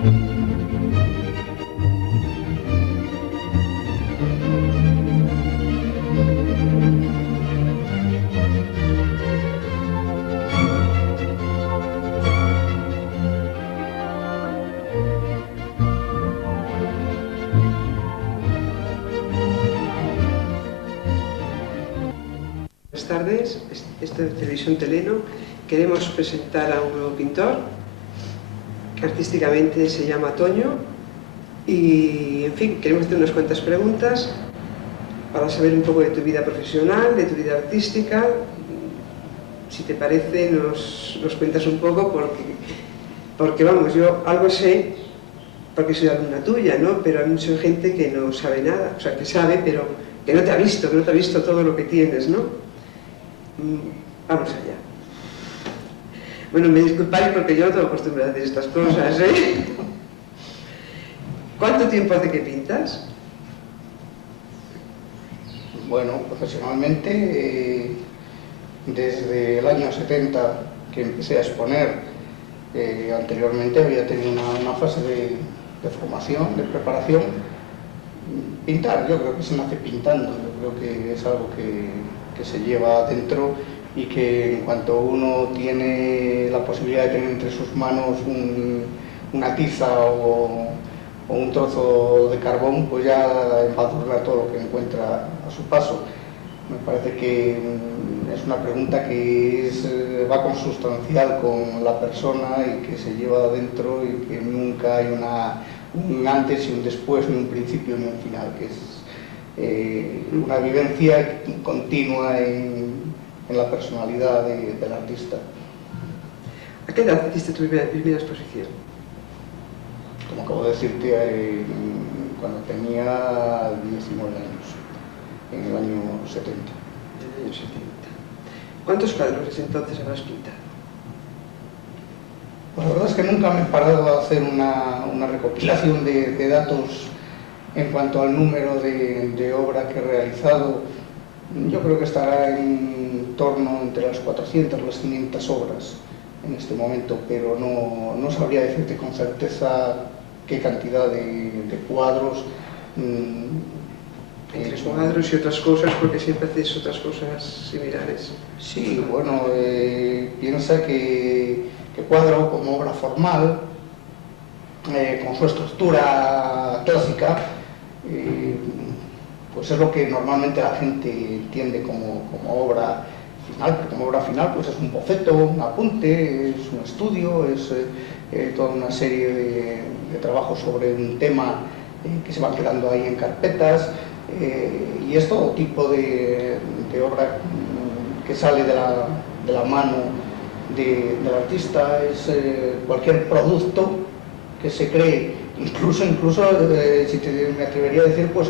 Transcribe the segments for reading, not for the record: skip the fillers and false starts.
Buenas tardes, esta es Televisión Teleno. Queremos presentar a un nuevo pintor que artísticamente se llama Toño y, en fin, queremos hacer unas cuantas preguntas para saber un poco de tu vida profesional, de tu vida artística. Si te parece, nos cuentas un poco porque vamos, yo algo sé porque soy alumna tuya, ¿no? Pero hay mucha gente que no sabe nada, o sea, que sabe, pero que no te ha visto todo lo que tienes, ¿no? Vamos allá. Bueno, me disculpáis porque yo no tengo costumbre de hacer estas cosas, ¿eh? ¿Cuánto tiempo hace que pintas? Bueno, profesionalmente, desde el año 70 que empecé a exponer, anteriormente había tenido una fase de formación, de preparación. Pintar, yo creo que se nace pintando, yo creo que es algo que se lleva dentro y que en cuanto uno tiene la posibilidad de tener entre sus manos una tiza o un trozo de carbón, pues ya embadurna todo lo que encuentra a su paso. Me parece que es una pregunta que va consustancial con la persona y que se lleva adentro y que nunca hay un antes y un después, ni un principio ni un final, que es una vivencia continua en la personalidad del artista. ¿A qué edad hiciste tu primera exposición? Como acabo de decirte, cuando tenía 19 años, en el año 70. En el año 70. ¿Cuántos cuadros desde entonces habrás pintado? Pues la verdad es que nunca me he parado a hacer una recopilación de datos en cuanto al número de obra que he realizado. Yo creo que estará en torno entre las 400 y las 500 obras en este momento, pero no sabría decirte con certeza qué cantidad de cuadros. Entre cuadros y otras cosas, porque siempre haces otras cosas similares. Sí, bueno, piensa que cuadro como obra formal, con su estructura clásica, pues es lo que normalmente la gente entiende como obra final, porque como obra final pues es un boceto, un apunte, es un estudio, es toda una serie de trabajos sobre un tema que se van quedando ahí en carpetas, y es todo tipo de obra que sale de la mano del artista, es cualquier producto que se cree, incluso me atrevería a decir, pues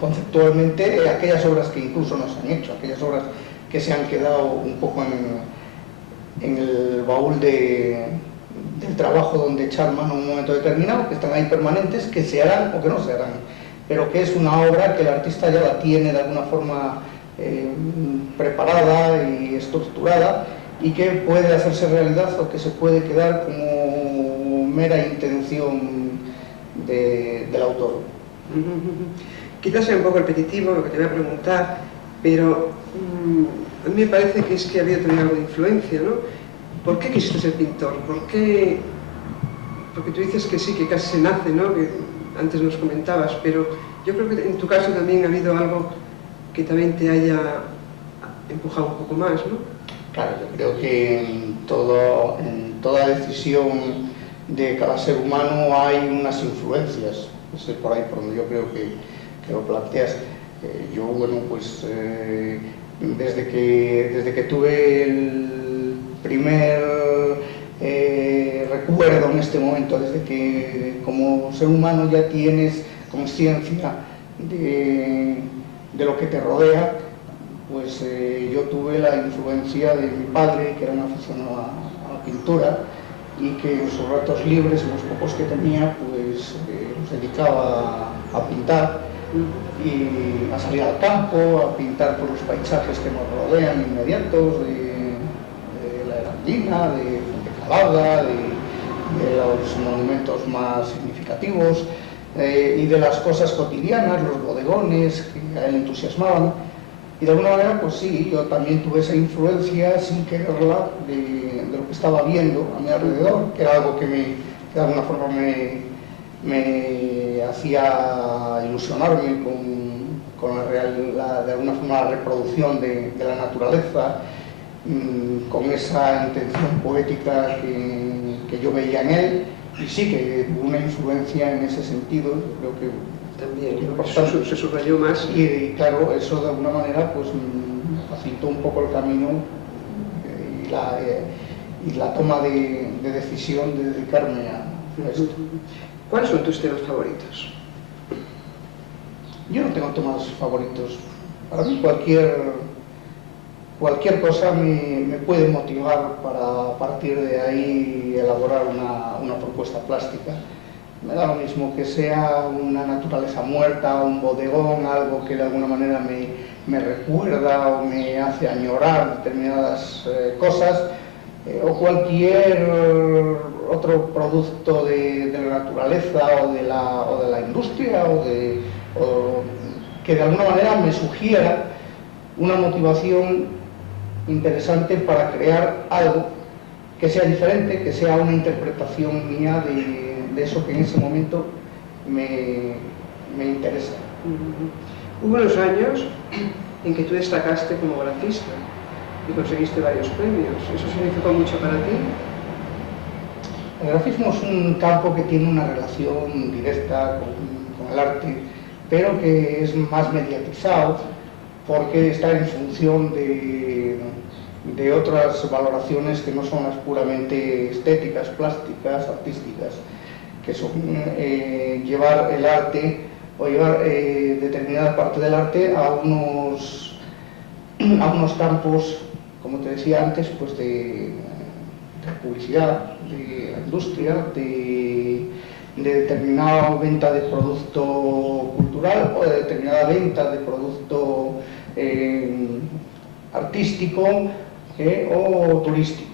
conceptualmente, aquellas obras que incluso no se han hecho, aquellas obras que se han quedado un poco en el baúl del trabajo donde echar mano en un momento determinado, que están ahí permanentes, que se harán o que no se harán, pero que es una obra que el artista ya la tiene de alguna forma preparada y estructurada y que puede hacerse realidad o que se puede quedar como mera intención del autor. Quizás sea un poco repetitivo lo que te voy a preguntar, pero a mí me parece que es que había también algo de influencia, ¿no? ¿Por qué quisiste ser pintor? ¿Por qué? Porque tú dices que sí, que casi se nace, ¿no? Que antes nos comentabas, pero yo creo que en tu caso también ha habido algo que también te haya empujado un poco más, ¿no? Claro, yo creo que en toda decisión de cada ser humano hay unas influencias. Es por ahí por donde yo creo que lo planteas. Yo, bueno, pues desde que tuve el primer recuerdo en este momento, desde que como ser humano ya tienes conciencia de lo que te rodea, pues yo tuve la influencia de mi padre, que era un aficionado a la pintura y que en sus ratos libres, en los pocos que tenía, pues los dedicaba a pintar y a salir al campo, a pintar por los paisajes que nos rodean inmediatos, de la Erandina, de Fuentecalada, de los los monumentos más significativos y de las cosas cotidianas, los bodegones que a él entusiasmaban. Y de alguna manera, pues sí, yo también tuve esa influencia sin quererla de lo que estaba viendo a mi alrededor, que era algo que de alguna forma me hacía ilusionarme con de alguna forma la reproducción de la naturaleza, con esa intención poética que yo veía en él, y sí que hubo una influencia en ese sentido. Yo creo que también se subrayó más. Y claro, eso de alguna manera pues facilitó un poco el camino y la toma de decisión de dedicarme a esto. ¿Cuáles son tus temas favoritos? Yo no tengo temas favoritos. Para mí cualquier cosa me puede motivar para a partir de ahí elaborar una propuesta plástica. Me da lo mismo que sea una naturaleza muerta, un bodegón, algo que de alguna manera me recuerda o me hace añorar determinadas cosas, o cualquier otro producto de la naturaleza o de la industria, o que de alguna manera me sugiera una motivación interesante para crear algo que sea diferente, que sea una interpretación mía de eso que en ese momento me interesa. Hubo unos años en que tú destacaste como grafista y conseguiste varios premios. ¿Eso significó mucho para ti? El grafismo es un campo que tiene una relación directa con el arte, pero que es más mediatizado porque está en función de otras valoraciones que no son las puramente estéticas, plásticas, artísticas, que son llevar el arte o llevar determinada parte del arte a unos campos, como te decía antes, pues de publicidad, de industria, de determinada venta de producto cultural o de determinada venta de producto artístico o turístico.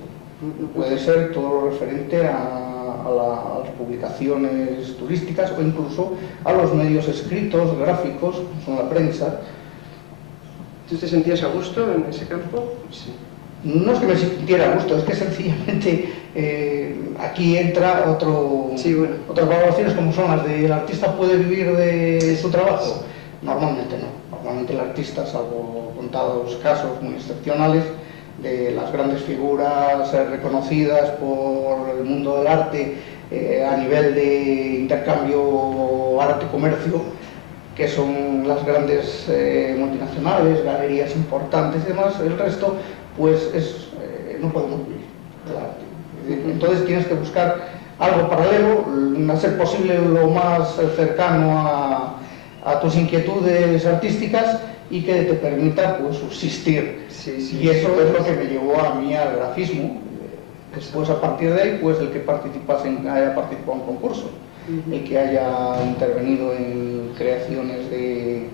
Puede ser todo lo referente a las publicaciones turísticas o incluso a los medios escritos, gráficos, como son la prensa. ¿Tú te sentías a gusto en ese campo? Sí. No es que me sintiera a gusto, es que sencillamente aquí entra otras valoraciones como son las del artista puede vivir de su trabajo. Normalmente no. Normalmente el artista, salvo contados casos muy excepcionales, de las grandes figuras reconocidas por el mundo del arte a nivel de intercambio arte-comercio, que son las grandes multinacionales, galerías importantes y demás, el resto pues no podemos vivir del arte. Entonces tienes que buscar algo paralelo, a ser posible lo más cercano a tus inquietudes artísticas y que te permita pues subsistir. Y eso es lo que me llevó a mí al grafismo. Después, a partir de ahí, pues el que haya participado en un concurso, el que haya intervenido en creaciones de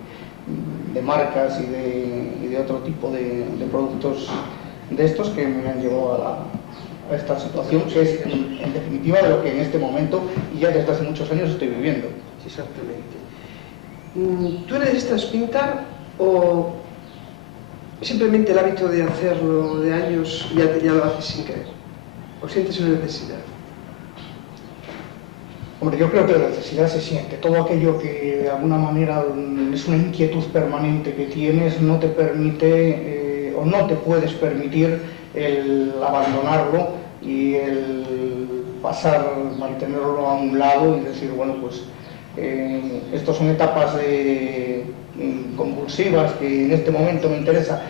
marcas y de otro tipo de productos de estos que me han llevado a esta situación, que es en definitiva de lo que en este momento y ya desde hace muchos años estoy viviendo. Exactamente. ¿Tú necesitas pintar o simplemente el hábito de hacerlo de años ya lo haces sin querer? ¿O sientes una necesidad? Hombre, yo creo que la necesidad se siente. Todo aquello que de alguna manera es una inquietud permanente que tienes no te permite o no te puedes permitir el abandonarlo y el mantenerlo a un lado y decir, bueno, pues estas son etapas convulsivas que en este momento me interesa.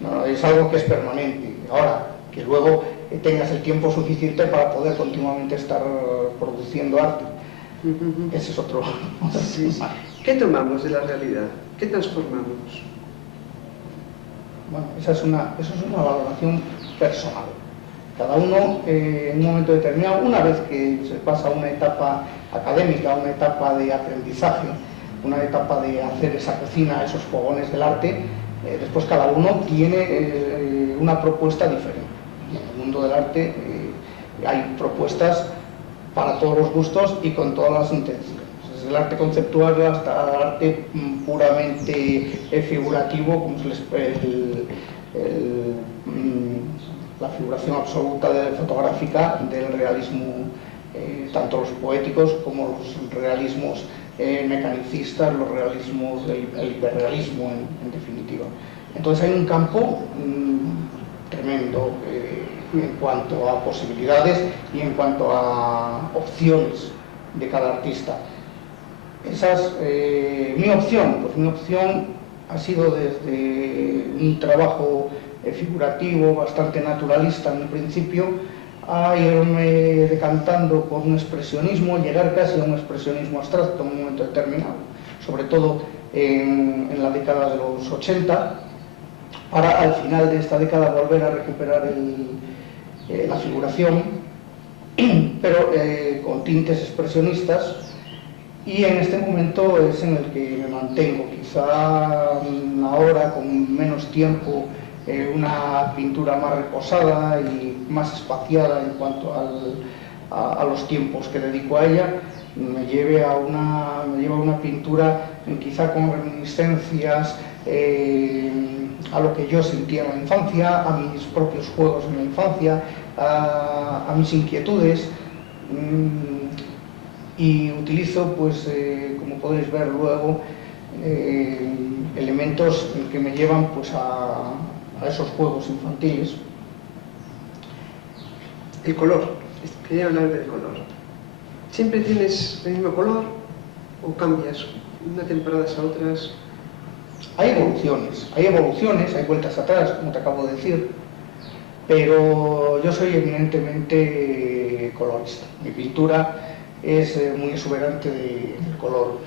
No, es algo que es permanente. Ahora, que luego tengas el tiempo suficiente para poder continuamente estar produciendo arte. Ese es otro sí. ¿Qué tomamos de la realidad? ¿Qué transformamos? Bueno, eso es una valoración personal. Cada uno en un momento determinado, una vez que se pasa una etapa académica, una etapa de aprendizaje, una etapa de hacer esa cocina, esos fogones del arte, después cada uno tiene una propuesta diferente. En el mundo del arte hay propuestas para todos los gustos y con todas las intenciones. Desde el arte conceptual hasta el arte puramente figurativo, como es la figuración absoluta fotográfica del realismo, tanto los poéticos como los realismos mecanicistas, los realismos, el hiperrealismo en definitiva. Entonces hay un campo tremendo en cuanto a posibilidades y en cuanto a opciones de cada artista. Mi opción ha sido desde un trabajo figurativo bastante naturalista en un principio a irme decantando por un expresionismo, llegar casi a un expresionismo abstracto en un momento determinado, sobre todo en la década de los 80, para al final de esta década volver a recuperar la figuración, pero con tintes expresionistas, y en este momento es en el que me mantengo. Quizá ahora, con menos tiempo, una pintura más reposada y más espaciada en cuanto a los tiempos que dedico a ella, me lleva a una pintura quizá con reminiscencias a lo que yo sentía en la infancia, a mis propios juegos en la infancia, a mis inquietudes, y utilizo, pues, como podéis ver luego, elementos que me llevan, pues, a esos juegos infantiles. El color, quería hablar del color. ¿Siempre tienes el mismo color o cambias unas temporadas a otras? Hay evoluciones, hay vueltas atrás, como te acabo de decir, pero yo soy eminentemente colorista. Mi pintura es muy exuberante del color.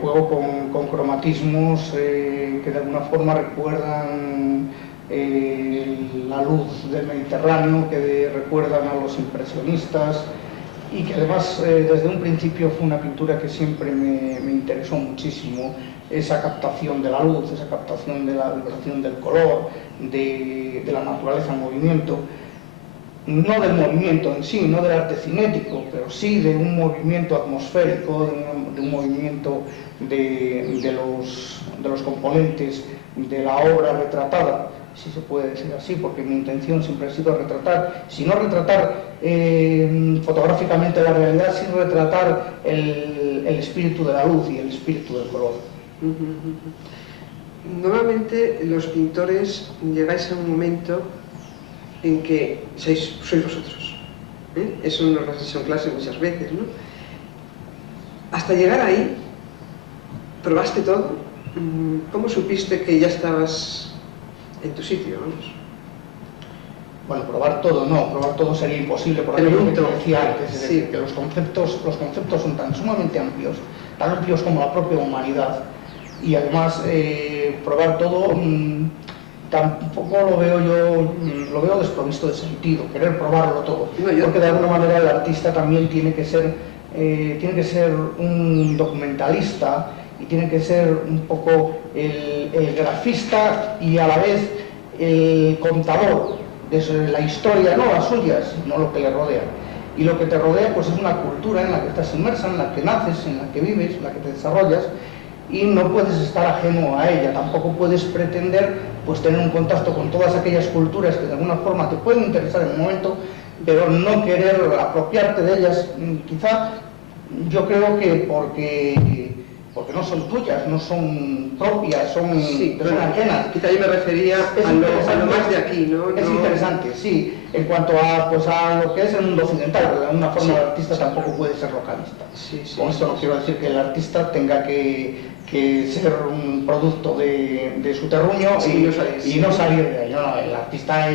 Juego con cromatismos que de alguna forma recuerdan la luz del Mediterráneo, que recuerdan a los impresionistas, y que además desde un principio fue una pintura que siempre me interesó muchísimo, esa captación de la luz, esa captación de la vibración del color, de la naturaleza en movimiento, no del movimiento en sí, no del arte cinético, pero sí de un movimiento atmosférico, de un movimiento de los componentes de la obra retratada, si se puede decir así, porque mi intención siempre ha sido retratar, si no retratar fotográficamente la realidad, sí retratar el espíritu de la luz y el espíritu del color. Normalmente los pintores llegáis a un momento en que sois vosotros, eso nos lo has dicho en clase muchas veces, ¿no? Hasta llegar ahí, probaste todo. ¿Cómo supiste que ya estabas en tu sitio, vamos? Bueno, probar todo sería imposible, por aquello que te decía antes, es decir, que los conceptos son tan sumamente amplios, tan amplios como la propia humanidad, y además probar todo tampoco lo veo desprovisto de sentido, querer probarlo todo, porque de alguna manera el artista también tiene que ser un documentalista, y tiene que ser un poco el grafista y a la vez el contador de la historia, no la suya, sino lo que le rodea. Y lo que te rodea, pues, es una cultura en la que estás inmersa, en la que naces, en la que vives, en la que te desarrollas, y no puedes estar ajeno a ella. Tampoco puedes pretender, pues, tener un contacto con todas aquellas culturas que de alguna forma te pueden interesar en un momento, pero no querer apropiarte de ellas. Quizá yo creo que porque no son tuyas, no son propias, son ajenas. Quizá yo me refería a lo más de aquí, ¿no? Es interesante, sí, en cuanto a lo que es el mundo occidental. De alguna forma el artista tampoco puede ser localista. Con esto no quiero decir que el artista tenga que ser un producto de su terruño y no salir de ahí. No, el artista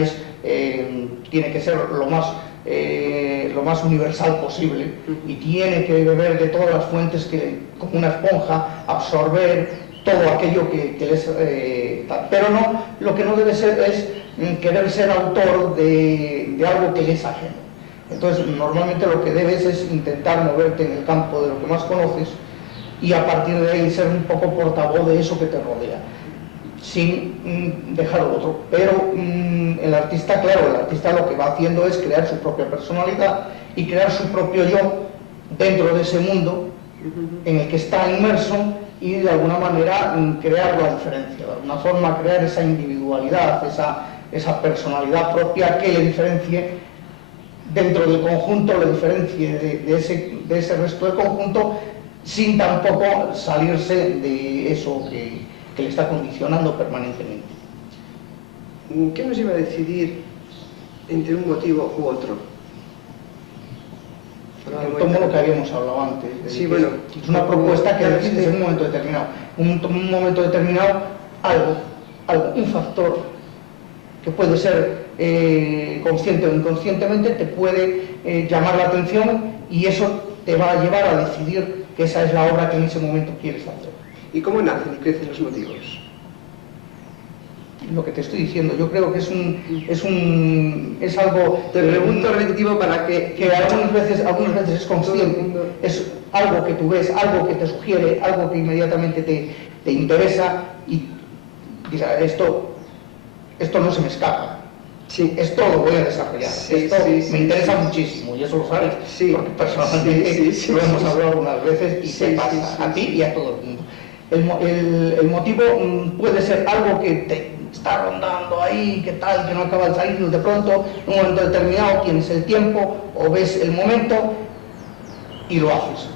tiene que ser lo más universal posible, y tiene que beber de todas las fuentes, como una esponja, absorber todo aquello que les... pero no, lo que no debe ser es querer ser autor de algo que le es ajeno. Entonces, normalmente lo que debes es intentar moverte en el campo de lo que más conoces, y a partir de ahí ser un poco portavoz de eso que te rodea, sin dejar lo otro. Pero el artista lo que va haciendo es crear su propia personalidad y crear su propio yo dentro de ese mundo en el que está inmerso y de alguna manera crear la diferencia, de alguna forma crear esa individualidad, esa personalidad propia que le diferencie dentro del conjunto, le diferencie de ese resto del conjunto, sin tampoco salirse de eso que le está condicionando permanentemente. ¿Qué nos lleva a decidir entre un motivo u otro? Tomo lo que habíamos hablado antes. Sí, bueno, es una propuesta que decides en un momento determinado. Un momento determinado, un factor que puede ser consciente o inconscientemente, te puede llamar la atención y eso te va a llevar a decidir que esa es la obra que en ese momento quieres hacer. ¿Y cómo nacen y crecen los motivos? Lo que te estoy diciendo, yo creo que es algo... Te pregunto repetitivo para que algunas veces es consciente, es algo que tú ves, algo que te sugiere, algo que inmediatamente te interesa y dices, esto no se me escapa. Sí. Esto lo voy a desarrollar, esto me interesa muchísimo y eso lo sabes, porque personalmente lo hemos hablado algunas veces y te pasa a ti y a todo el mundo. El motivo puede ser algo que te está rondando ahí, que tal, que no acaba de salir, de pronto, en un momento determinado tienes el tiempo o ves el momento y lo haces.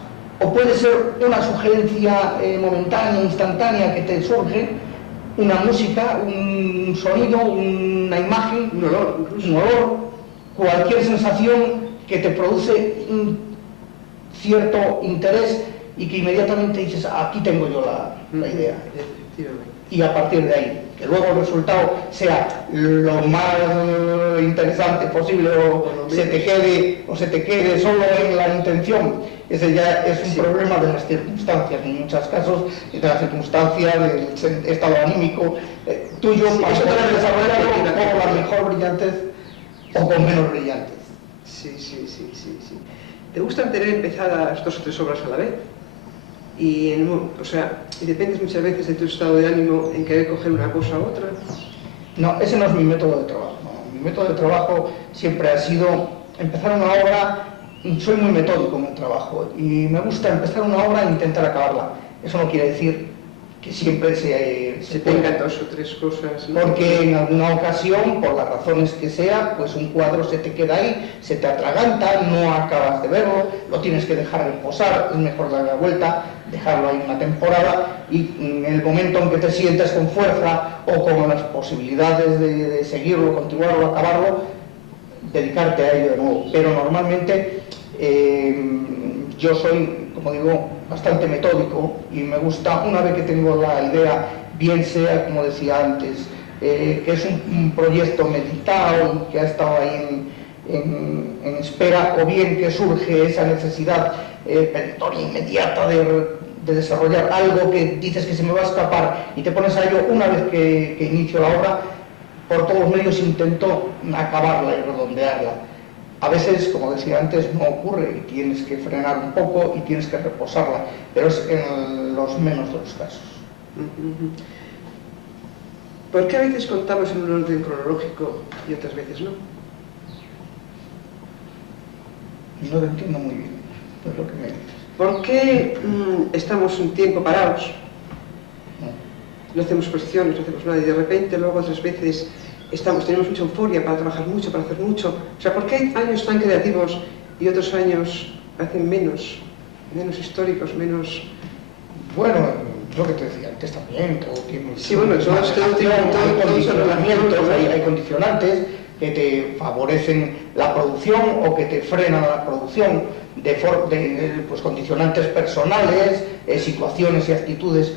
O puede ser una sugerencia momentánea, instantánea que te surge, una música, un sonido, una imagen, un olor, cualquier sensación que te produce un cierto interés y que inmediatamente dices, aquí tengo yo la idea. Y a partir de ahí, que luego el resultado sea lo más interesante posible o se te quede solo en la intención, ese ya es un problema de las circunstancias, en muchos casos, de las circunstancias, del estado anímico tuyo, para poder desarrollarlo con la mejor brillantez o con menos brillantez. Sí. ¿Te gustan tener empezadas 2 o 3 obras a la vez? Y dependes muchas veces de tu estado de ánimo en querer coger una cosa u otra. No, ese no es mi método de trabajo. Mi método de trabajo siempre ha sido empezar una obra. Soy muy metódico en el trabajo y me gusta empezar una obra e intentar acabarla. Eso no quiere decir que siempre se tengan 2 o 3 cosas, ¿no? Porque en alguna ocasión, por las razones que sea, pues un cuadro se te queda ahí, se te atraganta, no acabas de verlo, lo tienes que dejar reposar, es mejor dar la vuelta, dejarlo ahí una temporada y en el momento en que te sientes con fuerza o con las posibilidades de seguirlo, continuarlo, acabarlo, dedicarte a ello de nuevo. Pero normalmente yo soy, como digo, bastante metódico y me gusta, una vez que tengo la idea, bien sea, como decía antes, que es un proyecto meditado y que ha estado ahí en espera, o bien que surge esa necesidad perentoria, inmediata de desarrollar algo que dices que se me va a escapar y te pones a ello una vez que inicio la obra, por todos los medios intento acabarla y redondearla. A veces, como decía antes, no ocurre y tienes que frenar un poco y tienes que reposarla, pero es en los menos de los casos. ¿Por qué a veces contamos en un orden cronológico y otras veces no? No lo entiendo muy bien, es lo que me dices. ¿Por qué estamos un tiempo parados? No hacemos posiciones, no hacemos nada y de repente luego otras veces tenemos mucha euforia para trabajar mucho, para hacer mucho. O sea, ¿por qué hay años tan creativos y otros años hacen menos históricos, menos...? Bueno, lo que te decía antes también, todo tiene... Sí, bueno, hay condicionantes que te favorecen la producción o que te frenan la producción, pues condicionantes personales, situaciones y actitudes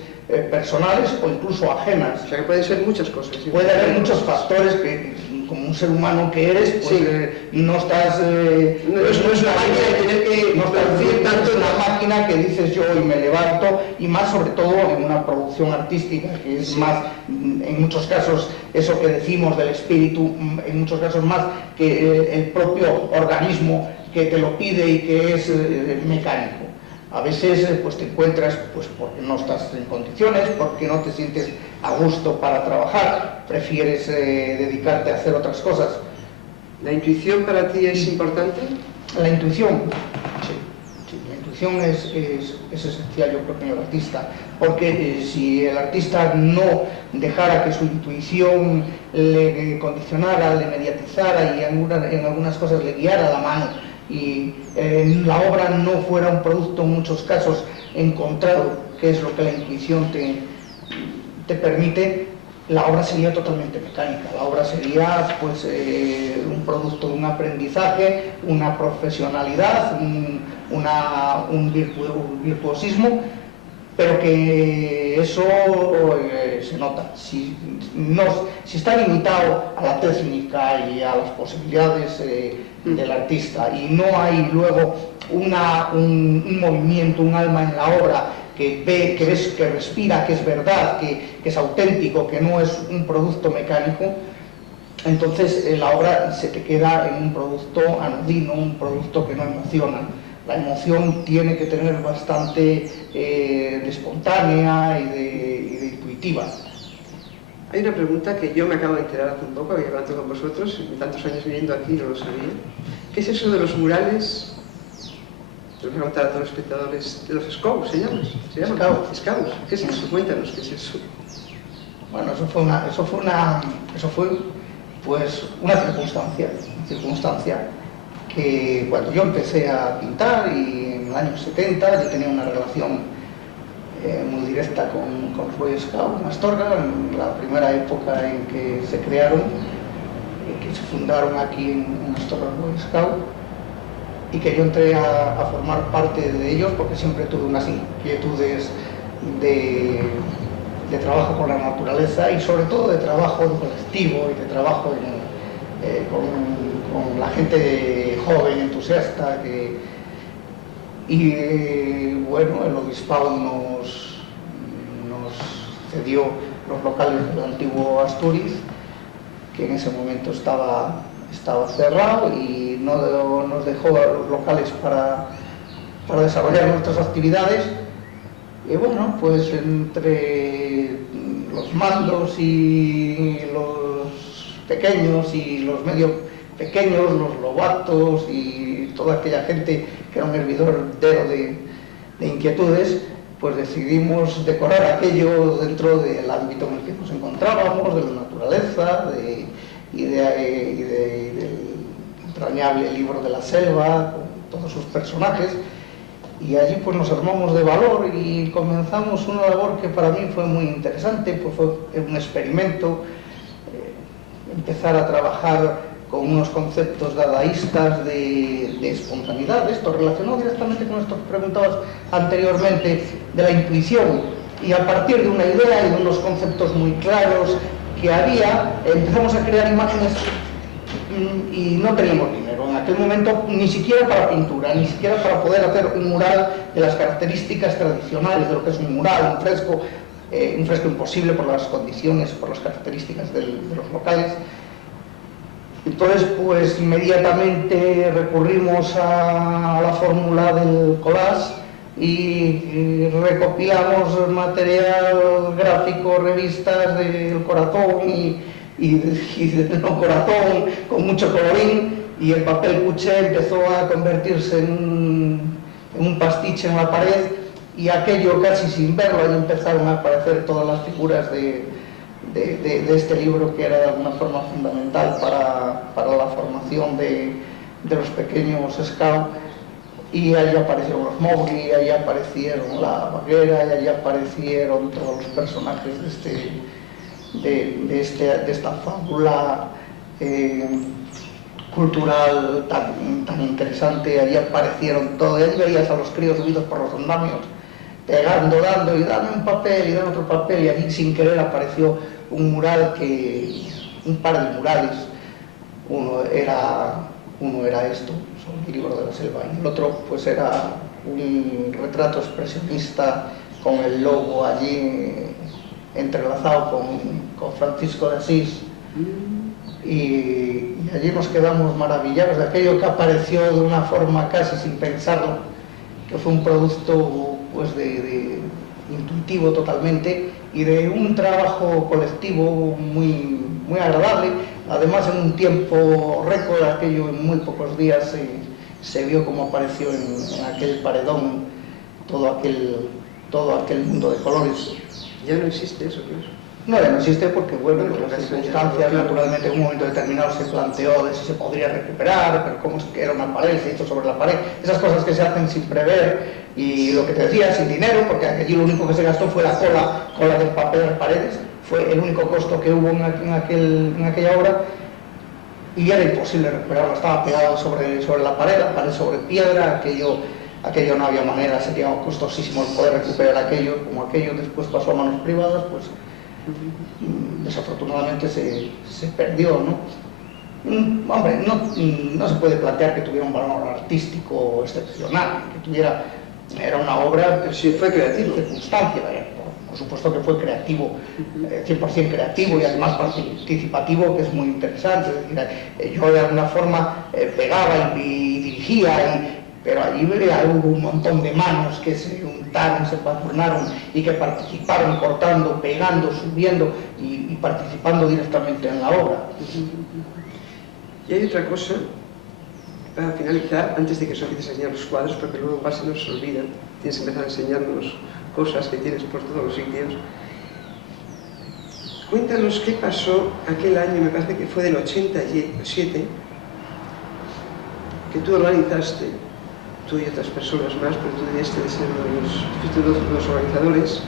personales o incluso ajenas. O sea, que pueden ser muchas cosas. ¿Sí? Puede haber muchos factores que, como un ser humano que eres, pues no estás... no es una máquina de tener que... No estás tanto en la máquina que dices yo y me levanto, y más sobre todo en una producción artística, que es más, en muchos casos, eso que decimos del espíritu, en muchos casos más que el propio organismo que te lo pide y que es mecánico. A veces pues te encuentras pues porque no estás en condiciones, porque no te sientes a gusto para trabajar, prefieres dedicarte a hacer otras cosas. ¿La intuición para ti es importante? La intuición, sí, la intuición es esencial, yo creo, en el artista, porque si el artista no dejara que su intuición le condicionara, le mediatizara y en algunas cosas le guiara la mano, y la obra no fuera un producto en muchos casos encontrado, que es lo que la intuición te permite, la obra sería totalmente mecánica. La obra sería pues un producto de un aprendizaje, una profesionalidad, un virtuosismo, pero que eso se nota. Si está limitado a la técnica y a las posibilidades del artista, y no hay luego un movimiento, un alma en la obra que ve, que respira, que es verdad, que es auténtico, que no es un producto mecánico, entonces la obra se te queda en un producto anodino, un producto que no emociona. La emoción tiene que tener bastante de espontánea y de intuitiva. Hay una pregunta que yo me acabo de enterar hace un poco, había hablado con vosotros, tantos años viviendo aquí no lo sabía. ¿Qué es eso de los murales? Tengo que preguntar a todos los espectadores de los scouts, ¿se llaman? Scouts. ¿Qué es eso? Cuéntanos, ¿qué es eso? Bueno, eso fue pues una circunstancia que cuando yo empecé a pintar, y en el año 70 yo tenía una relación muy directa con los Boy Scouts en Astorga, en la primera época en que se crearon, que se fundaron aquí en Astorga los Boy Scouts, y que yo entré a formar parte de ellos porque siempre tuve unas inquietudes de trabajo con la naturaleza, y sobre todo de trabajo en colectivo y de trabajo con la gente joven, entusiasta. Bueno, el obispado nos cedió los locales del antiguo Asturias, que en ese momento estaba cerrado, y no nos dejó los locales para desarrollar nuestras actividades. Y bueno, pues entre los mandos y los pequeños y los medio pequeños, los lobatos y toda aquella gente que era un hervidero de inquietudes, pues decidimos decorar aquello dentro del ámbito en el que nos encontrábamos, de la naturaleza y del entrañable libro de la selva, con todos sus personajes. Y allí pues nos armamos de valor y comenzamos una labor que para mí fue muy interesante, pues fue un experimento, empezar a trabajar con unos conceptos dadaístas de espontaneidad, esto relacionado directamente con esto que preguntabas anteriormente, de la intuición, y a partir de una idea y de unos conceptos muy claros que había, empezamos a crear imágenes y no teníamos dinero en aquel momento, ni siquiera para pintura, ni siquiera para poder hacer un mural de las características tradicionales de lo que es un mural, un fresco imposible por las condiciones, por las características de los locales. Entonces, pues inmediatamente recurrimos a la fórmula del collage y recopilamos material gráfico, revistas del corazón y del no corazón, con mucho colorín, y el papel cuché empezó a convertirse en un pastiche en la pared, y aquello casi sin verlo, ahí empezaron a aparecer todas las figuras de este libro, que era una forma fundamental para la formación de los pequeños scouts. Y allí aparecieron los Mowgli, allí aparecieron la vaquera, y allí aparecieron todos los personajes de esta fábula cultural tan interesante. Allí aparecieron todos, y allí veías a los críos subidos por los andamios, pegando, dando, y dame un papel y dame otro papel, y allí sin querer apareció un par de murales. Uno era esto, el libro de la selva, y el otro pues era un retrato expresionista con el lobo allí entrelazado con Francisco de Asís, y allí nos quedamos maravillados de aquello que apareció de una forma casi sin pensarlo, que fue un producto pues de intuitivo totalmente, y de un trabajo colectivo muy agradable, además en un tiempo récord. Aquello en muy pocos días se vio cómo apareció en aquel paredón todo aquel mundo de colores. Ya no existe eso, claro. No, ya no existe porque, bueno, por las circunstancias, naturalmente en un momento determinado se planteó de si se podría recuperar, pero cómo es que era una pared, se hizo sobre la pared, esas cosas que se hacen sin prever, y lo que te decía, sin dinero, porque allí lo único que se gastó fue la cola del papel de las paredes, fue el único costo que hubo en aquella obra, y era imposible recuperarlo, estaba pegado sobre la pared sobre piedra, aquello no había manera, sería costosísimo el poder recuperar aquello. Como aquello después pasó a manos privadas, pues desafortunadamente se perdió, ¿no? Hombre, no se puede plantear que tuviera un valor artístico excepcional, era una obra, pero sí fue creativo, circunstancia, por supuesto que fue creativo, 100% creativo y además participativo, que es muy interesante. Es decir, yo de alguna forma pegaba y dirigía, pero allí hubo un montón de manos que se untaron, se patronaron y que participaron cortando, pegando, subiendo y participando directamente en la obra. Y hay otra cosa, para finalizar, antes de que os empieces a enseñar los cuadros, porque luego se nos olvida, tienes que empezar a enseñarnos cosas que tienes por todos los sitios. Cuéntanos qué pasó aquel año, me parece que fue del 87, que tú organizaste, tú y otras personas más, pero tú debiste de ser uno de los organizadores.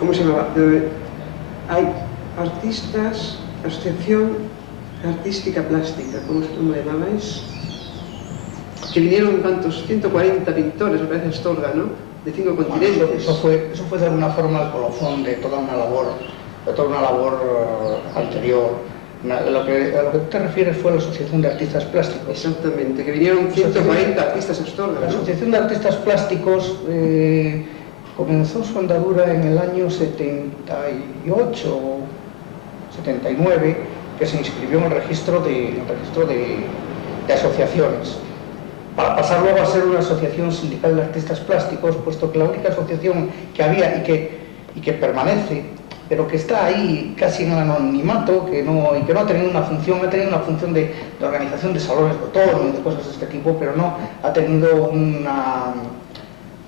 ¿Cómo se llamaba? Hay artistas, asociación artística plástica, ¿cómo lo llamabais? Que vinieron tantos, 140 pintores, me parece Astorga, ¿no? De 5 continentes. Bueno, eso fue de alguna forma el colofón de toda una labor anterior. A lo que te refieres fue la Asociación de Artistas Plásticos. Exactamente, que vinieron 140 artistas Astorga, ¿no? La Asociación de Artistas Plásticos comenzó su andadura en el año 78 o 79, que se inscribió en el registro de asociaciones, para pasar luego a ser una asociación sindical de artistas plásticos, puesto que la única asociación que había y que permanece, pero que está ahí casi en el anonimato, y que no ha tenido una función, de organización de salones de otoño y de cosas de este tipo, pero no ha tenido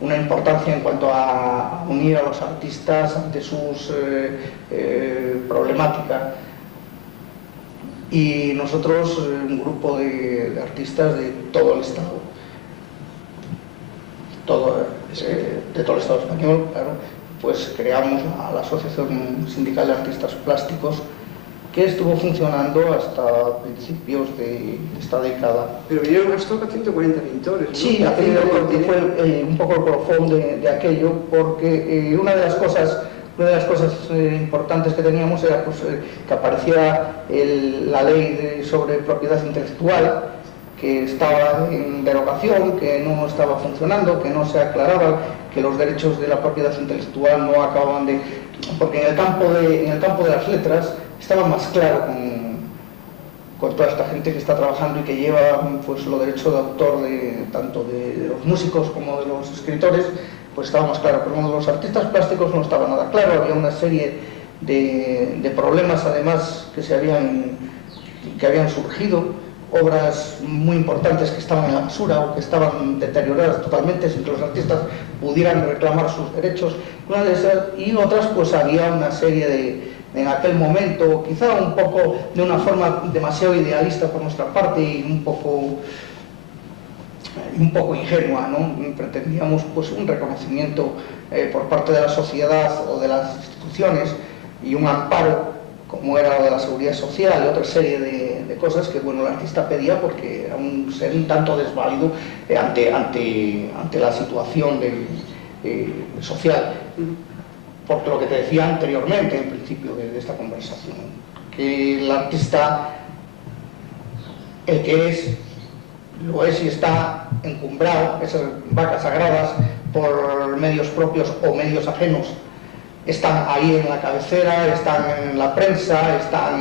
una importancia en cuanto a unir a los artistas ante sus problemáticas. Y nosotros, un grupo de artistas de todo el Estado, de todo el Estado español, claro, pues creamos la Asociación Sindical de Artistas Plásticos, que estuvo funcionando hasta principios de esta década. Pero vinieron hasta 140 pintores, ¿no? Sí, fue un poco el colofón de aquello, porque una de las cosas importantes que teníamos era pues, que apareciera la ley sobre propiedad intelectual, que estaba en derogación, que no estaba funcionando, que no se aclaraba, que los derechos de la propiedad intelectual no acababan de... Porque en el campo de las letras estaba más claro con toda esta gente que está trabajando y que lleva pues, los derechos de autor tanto de los músicos como de los escritores, pues estaba más claro. Pero con los artistas plásticos no estaba nada claro, había una serie de problemas además que habían surgido, obras muy importantes que estaban en la basura o que estaban deterioradas totalmente sin que los artistas pudieran reclamar sus derechos. Una de esas, y otras pues había una serie en aquel momento, quizá un poco de una forma demasiado idealista por nuestra parte y un poco ingenua, ¿no? Pretendíamos pues un reconocimiento por parte de la sociedad o de las instituciones y un amparo, como era lo de la seguridad social y otra serie de cosas que bueno, el artista pedía porque era un ser un tanto desválido ante la situación social. Porque lo que te decía anteriormente, en principio de esta conversación, que el artista, el que es, lo es y está encumbrado, esas vacas sagradas, por medios propios o medios ajenos, están ahí en la cabecera, están en la prensa, están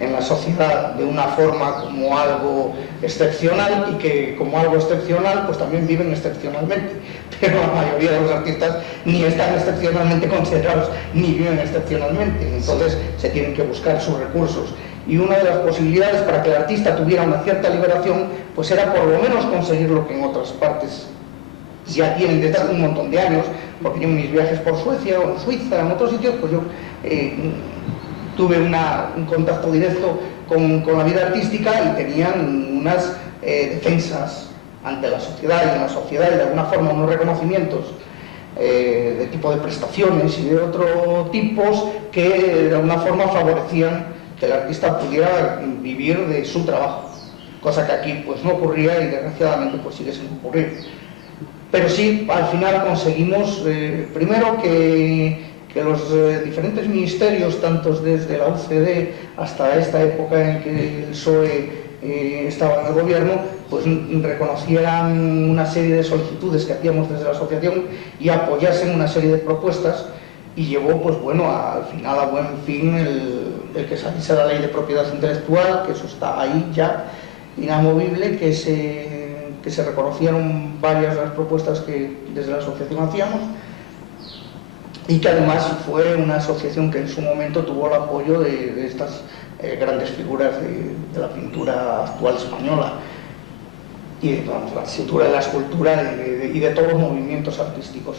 en la sociedad de una forma como algo excepcional y que como algo excepcional pues también viven excepcionalmente, pero la mayoría de los artistas ni están excepcionalmente considerados ni viven excepcionalmente, entonces se tienen que buscar sus recursos y una de las posibilidades para que el artista tuviera una cierta liberación, pues era por lo menos conseguir lo que en otras partes ya tienen desde hace un montón de años, porque yo en mis viajes por Suecia o en Suiza, en otros sitios, pues yo tuve un contacto directo con la vida artística y tenían unas defensas ante la sociedad y en la sociedad y de alguna forma unos reconocimientos de tipo de prestaciones y de otros tipos que de alguna forma favorecían que el artista pudiera vivir de su trabajo, cosa que aquí pues no ocurría y desgraciadamente pues sigue sin ocurrir. Pero sí, al final conseguimos primero que los diferentes ministerios, tanto desde la UCD hasta esta época en que el PSOE estaba en el gobierno, pues reconocieran una serie de solicitudes que hacíamos desde la asociación y apoyasen una serie de propuestas, y llevó pues bueno al final a buen fin el que saliese la ley de propiedad intelectual, que eso está ahí ya inamovible, que se reconocieron varias de las propuestas que desde la asociación hacíamos, y que además fue una asociación que en su momento tuvo el apoyo de estas grandes figuras de la pintura actual española y de la pintura, de la escultura y de todos los movimientos artísticos.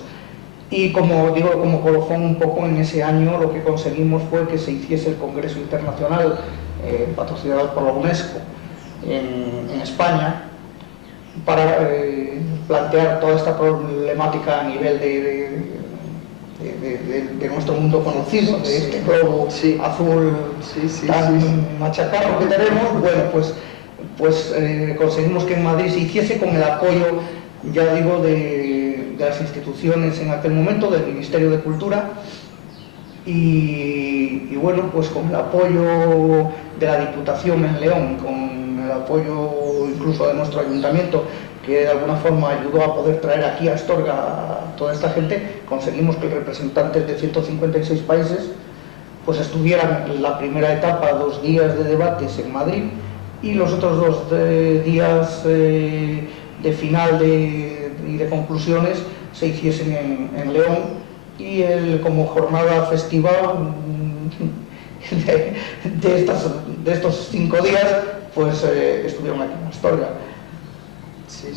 Y como digo, como colofón un poco en ese año lo que conseguimos fue que se hiciese el Congreso Internacional patrocinado por la UNESCO en España, para plantear toda esta problemática a nivel de nuestro mundo conocido, de este globo azul tan machacado que tenemos. Bueno, pues conseguimos que en Madrid se hiciese con el apoyo, ya digo, de las instituciones en aquel momento, del Ministerio de Cultura, y bueno, pues con el apoyo de la Diputación en León, con el apoyo incluso de nuestro ayuntamiento, que de alguna forma ayudó a poder traer aquí a Astorga a toda esta gente, conseguimos que representantes de 156 países pues estuvieran en la primera etapa 2 días de debates en Madrid, y los otros 2 días de final y de conclusiones se hiciesen en León, y como jornada festival de estos 5 días pues estuvieron aquí en Astorga. Sí.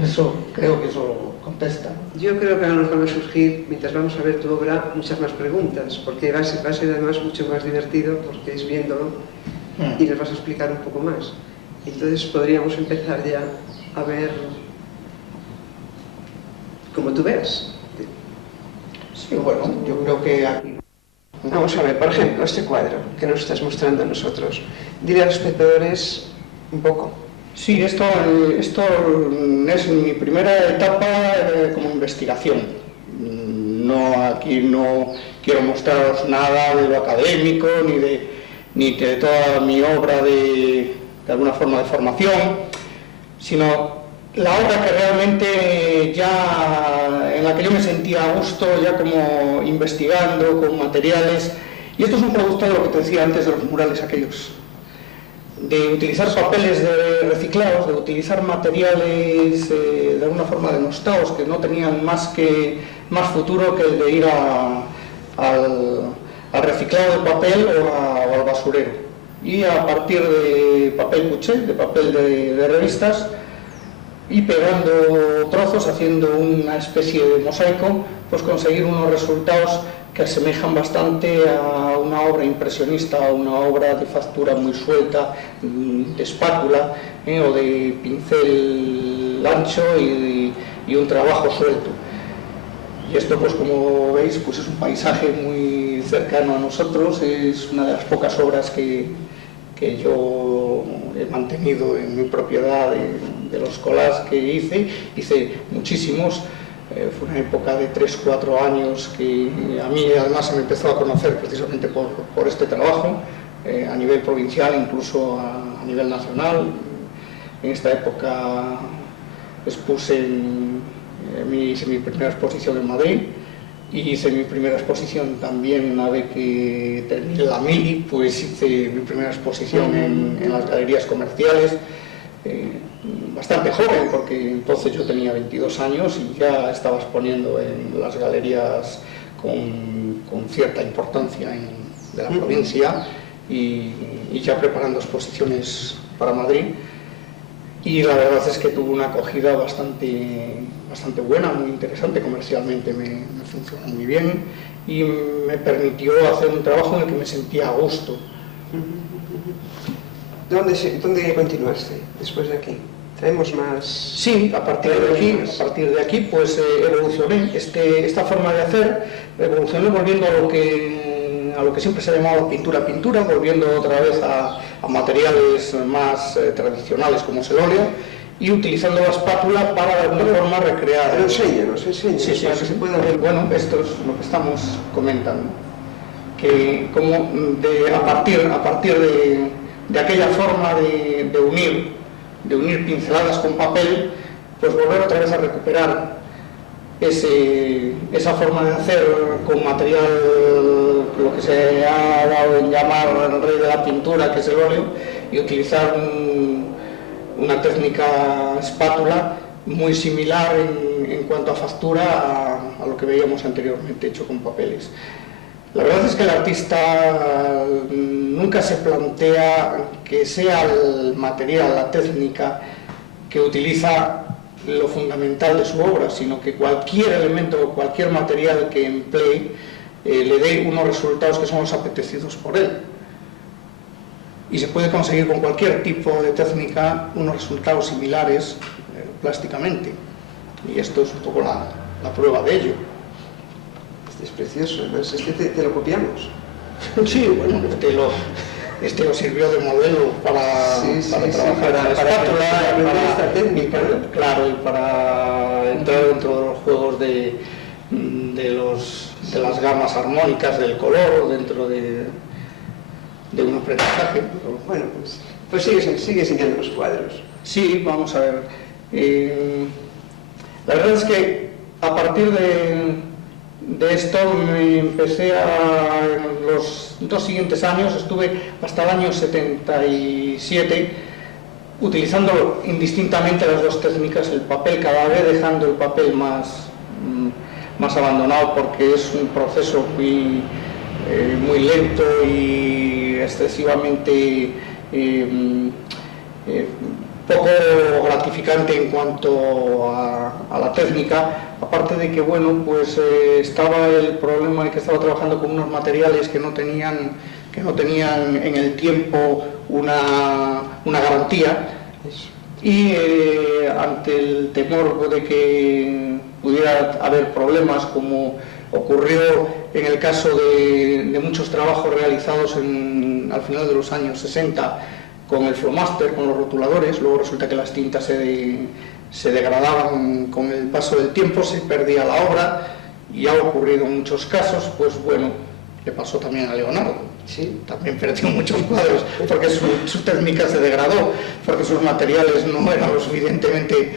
Eso, creo que eso contesta. Yo creo que ahora nos van a surgir, mientras vamos a ver tu obra, muchas más preguntas, porque va a ser además mucho más divertido, porque es viéndolo y nos vas a explicar un poco más. Entonces podríamos empezar ya a ver como tú veas. Sí, bueno, yo creo que aquí... Vamos a ver, por ejemplo, este cuadro que nos estás mostrando a nosotros. Dile a los espectadores un poco. Sí, esto es mi primera etapa como investigación. Aquí no quiero mostraros nada de lo académico ni de toda mi obra de alguna forma de formación, sino la obra que realmente en la que yo me sentía a gusto, ya como investigando con materiales. Y esto es un producto de lo que te decía antes de los murales aquellos, de utilizar papeles reciclados, de utilizar materiales de alguna forma denostados, que no tenían más futuro que el de ir al reciclado de papel o al basurero. Y a partir de papel cuché, de papel de revistas, y pegando trozos, haciendo una especie de mosaico, pues conseguir unos resultados que asemejan bastante a una obra impresionista, a una obra de factura muy suelta, de espátula, o de pincel ancho y un trabajo suelto. Y esto, pues como veis, pues es un paisaje muy cercano a nosotros, es una de las pocas obras que yo he mantenido en mi propiedad de los collages que hice muchísimos. Fue una época de 3-4 años que a mí además se me empezó a conocer precisamente por este trabajo, a nivel provincial, incluso a nivel nacional. En esta época hice mi primera exposición en Madrid, y hice mi primera exposición también una vez que terminé la mili, pues hice mi primera exposición en las galerías comerciales. Bastante joven, porque entonces yo tenía 22 años y ya estaba exponiendo en las galerías con cierta importancia de la provincia, y ya preparando exposiciones para Madrid. Y la verdad es que tuvo una acogida bastante buena, muy interesante, comercialmente me funcionó muy bien y me permitió hacer un trabajo en el que me sentía a gusto. ¿Dónde continuaste después de aquí? ¿Traemos más? Sí, a partir de aquí pues evolucioné. Esta forma de hacer evolucioné volviendo a lo que siempre se ha llamado pintura, volviendo otra vez a materiales más tradicionales como es el óleo y utilizando la espátula para de alguna forma recrear. Pero enséñanos, sí, para que se pueda ver. Bueno, esto es lo que estamos comentando, que como a partir de aquella forma de unir pinceladas con papel, pues volver otra vez a recuperar esa forma de hacer con material, lo que se ha dado en llamar el rey de la pintura, que es el óleo, y utilizar una técnica espátula muy similar en cuanto a factura a lo que veíamos anteriormente hecho con papeles. La verdad es que el artista nunca se plantea que sea el material, la técnica que utiliza lo fundamental de su obra, sino que cualquier elemento o cualquier material que emplee le dé unos resultados que son los apetecidos por él. Y se puede conseguir con cualquier tipo de técnica unos resultados similares plásticamente. Y esto es un poco la prueba de ello. Este es precioso, además te lo copiamos. Sí, bueno, este lo sirvió de modelo para trabajar la espátula, esta técnica, ¿no? Claro, y para entrar dentro de los juegos de las gamas armónicas del color, dentro de un aprendizaje. Bueno, pues sigue enseñando los cuadros. Sí, vamos a ver. La verdad es que a partir de esto me empecé en los 2 siguientes años, estuve hasta el año 77 utilizando indistintamente las dos técnicas, el papel, cada vez dejando el papel más abandonado porque es un proceso muy lento y excesivamente poco gratificante en cuanto a la técnica, aparte de que bueno, pues estaba el problema de que estaba trabajando con unos materiales que no tenían en el tiempo una garantía, y ante el temor de que pudiera haber problemas, como ocurrió en el caso de muchos trabajos realizados al final de los años 60 con el flomáster, con los rotuladores. Luego resulta que las tintas se degradaban con el paso del tiempo, se perdía la obra, y ha ocurrido en muchos casos. Pues bueno, le pasó también a Leonardo. Sí, también perdió muchos cuadros porque su técnica se degradó, porque sus materiales no eran lo suficientemente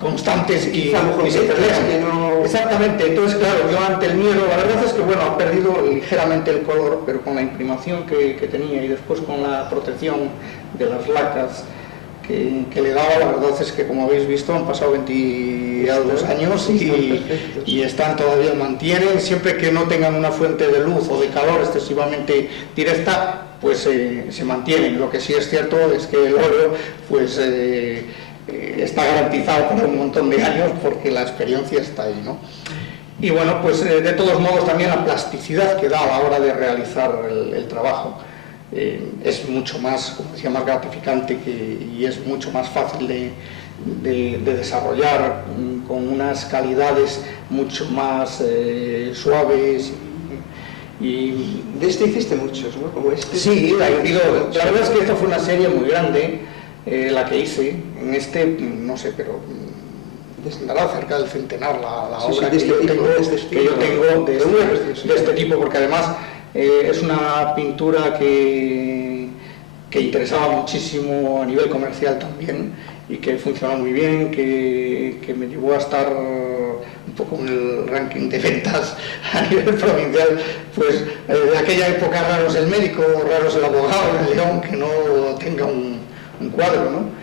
constantes y se perdían. No... Exactamente. Entonces, claro, yo ante el miedo, la verdad es que bueno, ha perdido ligeramente el color, pero con la imprimación que tenía y después con la protección de las lacas que le daba, la verdad es que, como habéis visto, han pasado 22 años y están todavía, mantienen, siempre que no tengan una fuente de luz o de calor excesivamente directa, pues se mantienen. Lo que sí es cierto es que el óleo pues está garantizado por un montón de años porque la experiencia está ahí, ¿no? Y bueno, pues de todos modos también la plasticidad que da a la hora de realizar el trabajo es mucho más, como decía, más gratificante y es mucho más fácil de desarrollar, con unas calidades mucho más suaves. Y de este hiciste muchos, ¿no? Como este. Sí, la verdad es que esta fue una serie muy grande, la que hice. En este, no sé, pero andará cerca del centenar la obra que yo tengo de este tipo, porque además es una pintura que interesaba muchísimo a nivel comercial también, y que funcionó muy bien, que me llevó a estar un poco en el ranking de ventas a nivel provincial. Pues de aquella época, raro es el médico, raro es el abogado en León que no tenga un cuadro, ¿no?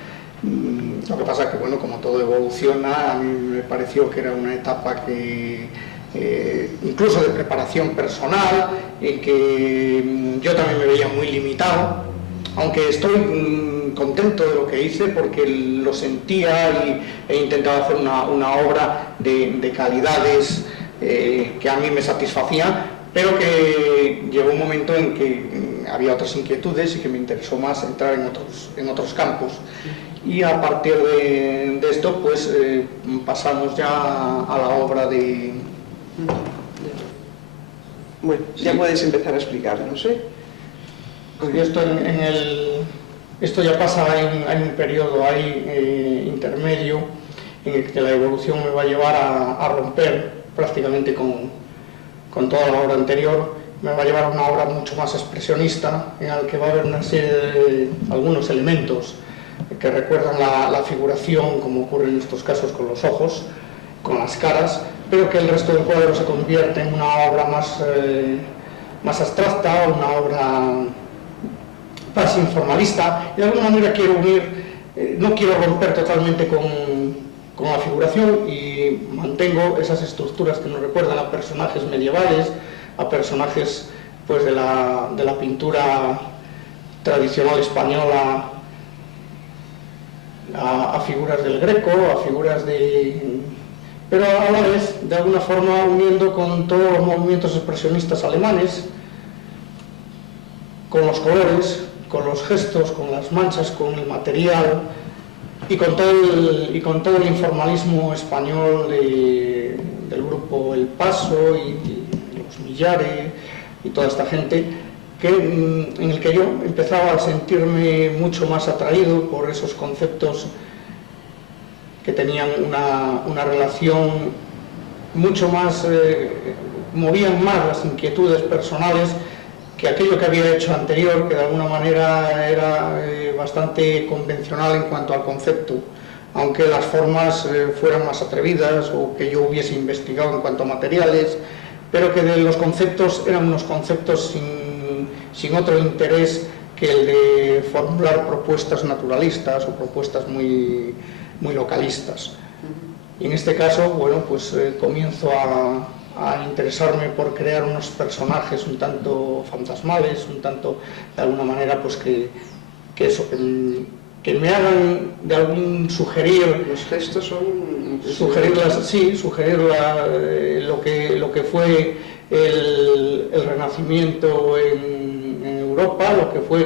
Lo que pasa es que, bueno, como todo evoluciona, a mí me pareció que era una etapa que incluso de preparación personal, en que yo también me veía muy limitado, aunque estoy contento de lo que hice porque lo sentía y he intentado hacer una obra de calidades que a mí me satisfacían, pero que llegó un momento en que había otras inquietudes y que me interesó más entrar en otros campos. Y a partir de esto, pues pasamos ya a la obra de... Bueno, ya sí. Puedes empezar a explicarnos, ¿eh? Esto ya pasa en un periodo ahí intermedio en el que la evolución me va a llevar a romper prácticamente con toda la obra anterior. Me va a llevar a una obra mucho más expresionista, en la que va a haber una serie de algunos elementos que recuerdan la figuración, como ocurre en estos casos con los ojos, con las caras, pero que el resto del cuadro se convierte en una obra más abstracta, una obra más informalista, y de alguna manera quiero unir, no quiero romper totalmente con la figuración, y mantengo esas estructuras que nos recuerdan a personajes medievales, a personajes pues, de la pintura tradicional española, a figuras del Greco, a figuras pero a la vez, de alguna forma, uniendo con todos los movimientos expresionistas alemanes, con los colores, con los gestos, con las manchas, con el material y con todo el informalismo español del grupo El Paso y los Millares y toda esta gente, en el que yo empezaba a sentirme mucho más atraído por esos conceptos que tenían una relación mucho más, movían más las inquietudes personales que aquello que había hecho anterior, que de alguna manera era bastante convencional en cuanto al concepto, aunque las formas fueran más atrevidas o que yo hubiese investigado en cuanto a materiales, pero que de los conceptos eran unos conceptos sin otro interés que el de formular propuestas naturalistas o propuestas muy localistas. Y en este caso, bueno, pues comienzo a interesarme por crear unos personajes un tanto fantasmales, un tanto, de alguna manera, pues que me hagan de algún sugerir... Los gestos son... Sugerir lo que fue el Renacimiento en Europa, lo que fue,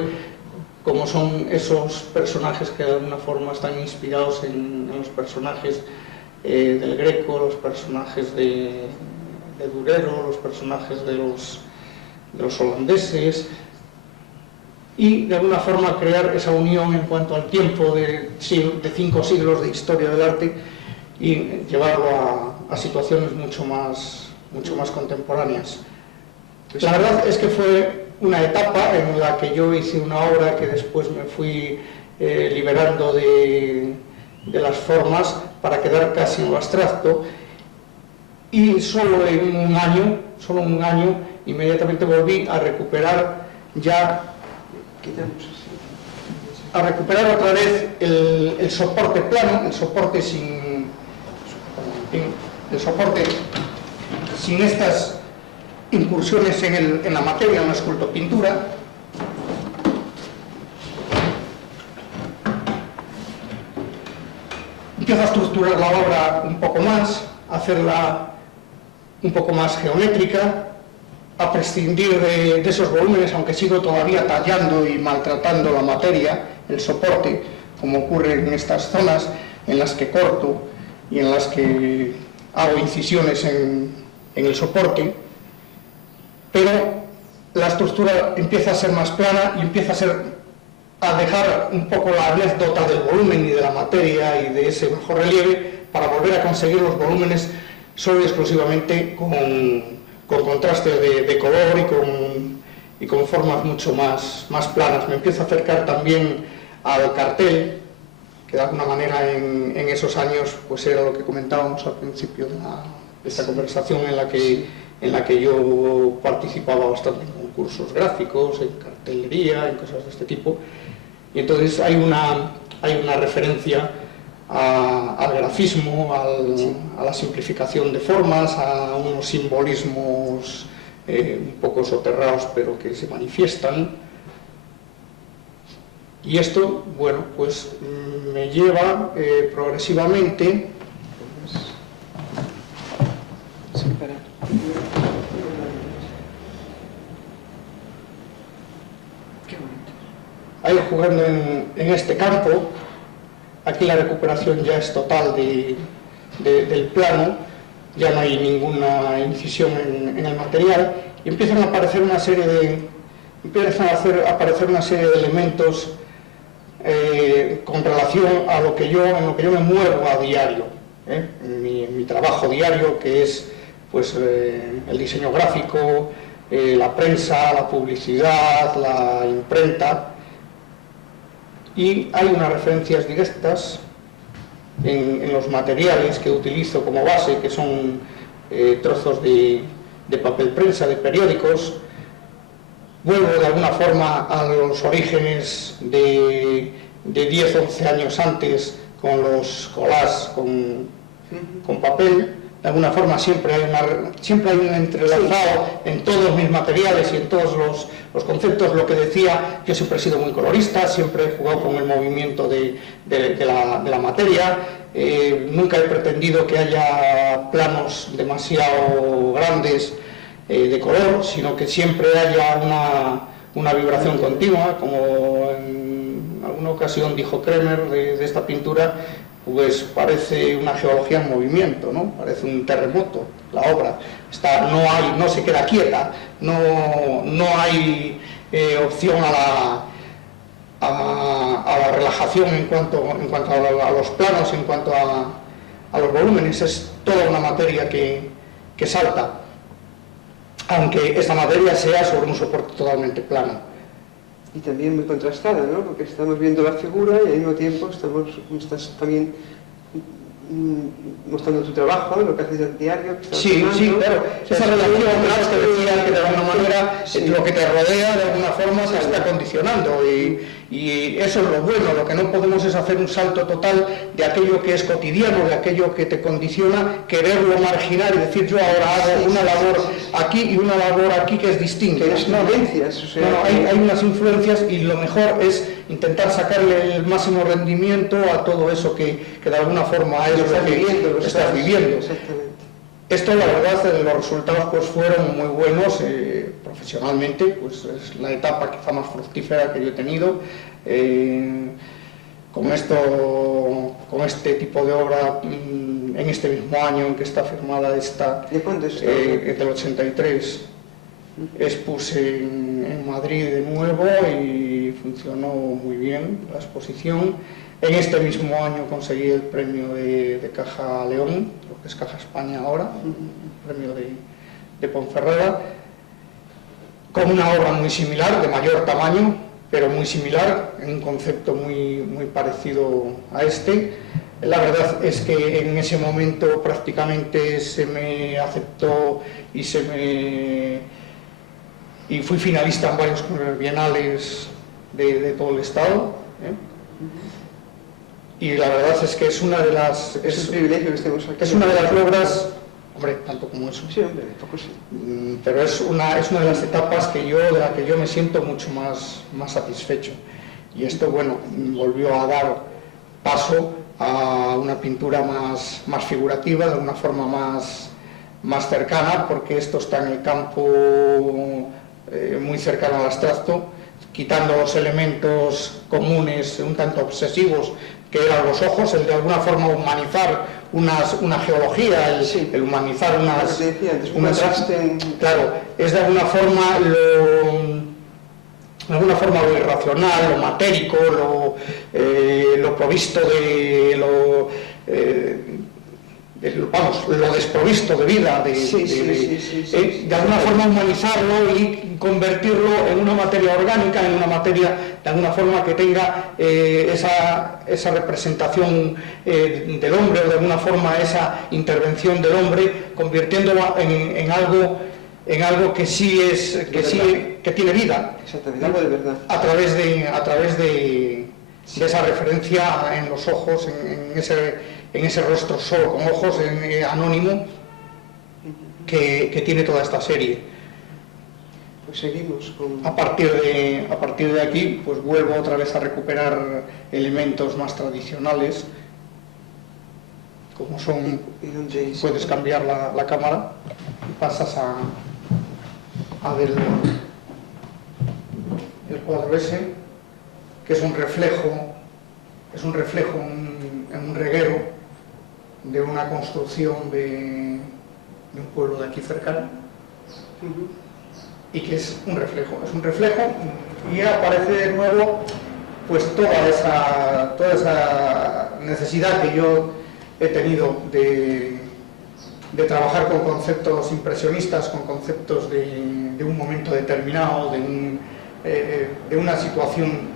como son esos personajes que de alguna forma están inspirados en los personajes del Greco, los personajes de Durero, los personajes de los holandeses, y de alguna forma crear esa unión en cuanto al tiempo de 5 siglos de historia del arte y llevarlo a situaciones mucho más contemporáneas. La verdad es que fue una etapa en la que yo hice una obra que después me fui liberando de las formas para quedar casi en lo abstracto, y solo en un año inmediatamente volví a recuperar otra vez el soporte plano, el soporte sin estas incursiones en la materia, en la escultopintura. Empiezo a estructurar la obra un poco más, a hacerla un poco más geométrica, a prescindir de esos volúmenes, aunque sigo todavía tallando y maltratando la materia, el soporte, como ocurre en estas zonas en las que corto y en las que hago incisiones en el soporte, pero la estructura empieza a ser más plana y empieza a dejar un poco la anécdota del volumen y de la materia y de ese bajo relieve para volver a conseguir los volúmenes solo y exclusivamente con contrastes de color y con formas mucho más planas. Me empiezo a acercar también al cartel, que de alguna manera en esos años pues era lo que comentábamos al principio de esta conversación, en la que yo participaba bastante en concursos gráficos, en cartelería, en cosas de este tipo. Y entonces hay una referencia al grafismo, a la simplificación de formas, a unos simbolismos un poco soterrados pero que se manifiestan. Y esto, bueno, pues me lleva progresivamente a ir jugando en este campo. Aquí la recuperación ya es total del plano, ya no hay ninguna incisión en el material y empiezan a aparecer una serie de elementos con relación a en lo que yo me muevo a diario, en mi trabajo diario, que es pues, el diseño gráfico, la prensa, la publicidad, la imprenta. Y hay unas referencias directas en los materiales que utilizo como base, que son trozos de papel prensa, de periódicos. Vuelvo de alguna forma a los orígenes de 10 o 11 años antes con los collages con papel. De alguna forma siempre hay un entrelazado en todos mis materiales y en todos los conceptos. Lo que decía, yo siempre he sido muy colorista, siempre he jugado con el movimiento de la materia. Nunca he pretendido que haya planos demasiado grandes de color, sino que siempre haya una vibración continua, como en alguna ocasión dijo Kremer de esta pintura. Pues parece una geología en movimiento, ¿no? Parece un terremoto, la obra. No se queda quieta, no hay opción a la relajación en cuanto a los planos, en cuanto a los volúmenes. Es toda una materia que salta, aunque esta materia sea sobre un soporte totalmente plano. Y también muy contrastada, ¿no? Porque estamos viendo la figura y al mismo tiempo estás también mostrando tu trabajo, lo que haces al diario. Sí, claro. Esa relación que decía que de alguna manera lo que te rodea de alguna forma se está condicionando y eso es lo bueno. Lo que no podemos es hacer un salto total de aquello que es cotidiano, de aquello que te condiciona, quererlo marginar y decir yo ahora hago una labor aquí y una labor aquí que es distinta. Que influencias, o sea, hay unas influencias y lo mejor es intentar sacarle el máximo rendimiento a todo eso que de alguna forma es lo que estás viviendo. Exactamente. Esto, la verdad, los resultados pues fueron muy buenos profesionalmente, pues es la etapa quizá más fructífera que yo he tenido. Con este tipo de obra, en este mismo año en que está firmada esta, ¿de cuándo es del 83, expuse en Madrid de nuevo y funcionó muy bien la exposición. En este mismo año conseguí el premio de Caja León, lo que es Caja España ahora, el premio de Ponferrada, con una obra muy similar, de mayor tamaño, pero muy similar, en un concepto muy parecido a este. La verdad es que en ese momento prácticamente se me aceptó y fui finalista en varios bienales de todo el estado. Y la verdad es que es una de las... Es un privilegio que estemos aquí. Es una de las obras, hombre, tanto como eso. Sí, hombre, poco sí. Pero es una de las etapas de la que yo me siento mucho más satisfecho. Y esto, bueno, volvió a dar paso a una pintura más figurativa, de una forma más cercana, porque esto está en el campo muy cercano al abstracto, quitando los elementos comunes un tanto obsesivos que eran los ojos, el de alguna forma humanizar una geología, el humanizar claro, es de alguna forma lo irracional, lo matérico, lo provisto lo desprovisto de vida, de alguna forma humanizarlo y convertirlo en una materia orgánica, en una materia de alguna forma que tenga esa representación del hombre, o de alguna forma esa intervención del hombre, convirtiéndolo en algo que que tiene vida. Exactamente, algo de verdad. A través de esa referencia en los ojos, en ese rostro solo, con ojos anónimo, que tiene toda esta serie. Pues seguimos con... A partir de aquí, pues vuelvo otra vez a recuperar elementos más tradicionales, como son... Puedes cambiar la cámara y pasas a ver el cuadro ese, que es un reflejo en un reguero de una construcción de un pueblo de aquí cercano, y que es un reflejo y aparece de nuevo pues toda esa necesidad que yo he tenido de trabajar con conceptos impresionistas, con conceptos de un momento determinado, de una situación.